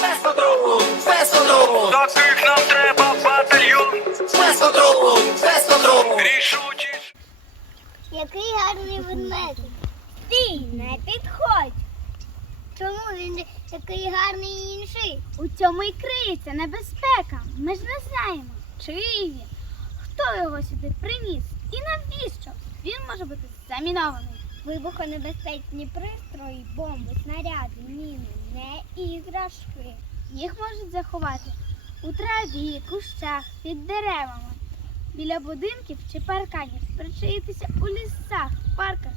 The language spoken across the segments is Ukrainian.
Спецпатруль, спецпатруль, Таких нам треба батальйон. спецпатруль, спецпатруль. Рішучість. Який гарний ведмедик. Стій, не підходь. Чому він такий гарний і інший? У цьому і криється небезпека. Ми ж не знаємо, чиї він, хто його сюди приніс і навіщо. Він може бути замінований. Вибухонебезпечні пристрої, бомби, снаряди, міни, іграшки. Їх можуть заховати у траві, кущах, під деревами, біля будинків чи парканів, причаїтися у лісах, парках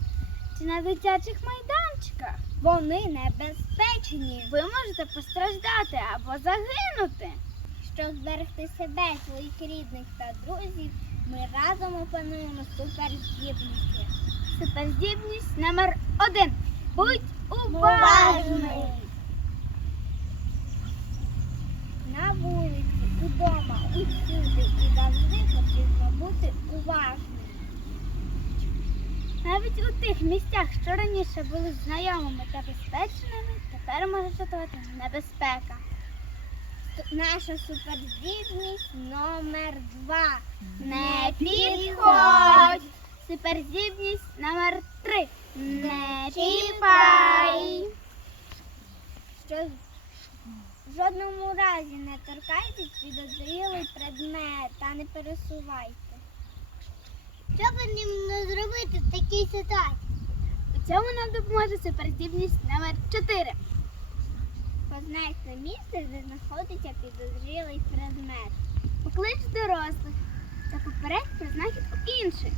чи на дитячих майданчиках. Вони небезпечні. Ви можете постраждати або загинути. Щоб зберегти себе, своїх рідних та друзів, ми разом опануємо суперздібності. Суперздібність номер один. Будь уважний. Уважний. На вулиці, удома, усюди і завжди потрібно бути. Навіть у тих місцях, що раніше були знайомими та безпечними, тепер може чатувати небезпека. Наша суперздібність номер два. Не підходь. Суперздібність номер три. Не чіпай. Що в жодному разі не торкайтесь підозрілий предмет та не пересувайте. Що потрібно зробити в такій ситуації? У цьому нам допоможе суперздібність номер чотири. Познайте місце, де знаходиться підозрілий предмет. Поклич дорослих та попередь про знахідку інших.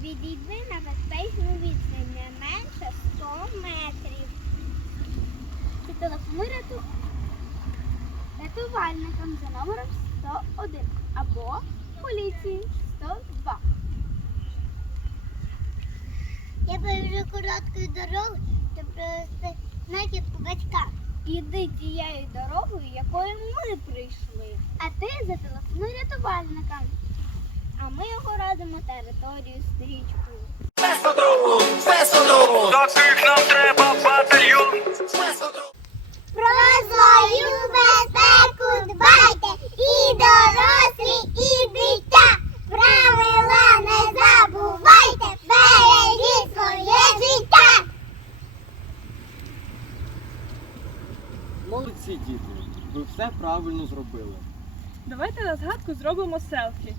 Відійди на безпечну відстань не менше 100 метрів. Ти телефонуй ряту... рятувальникам за номером 101 або поліції Перейду короткою дорогою та привезти знахідку батькам. Іди тією дорогою, якою ми прийшли. А ти зателефонуй рятувальникам. А ми огородимо територію стрічкою. Спецпатруль, спецпатруль, Таких нам треба Молодці діти, ви все правильно зробили. Давайте на згадку зробимо селфі.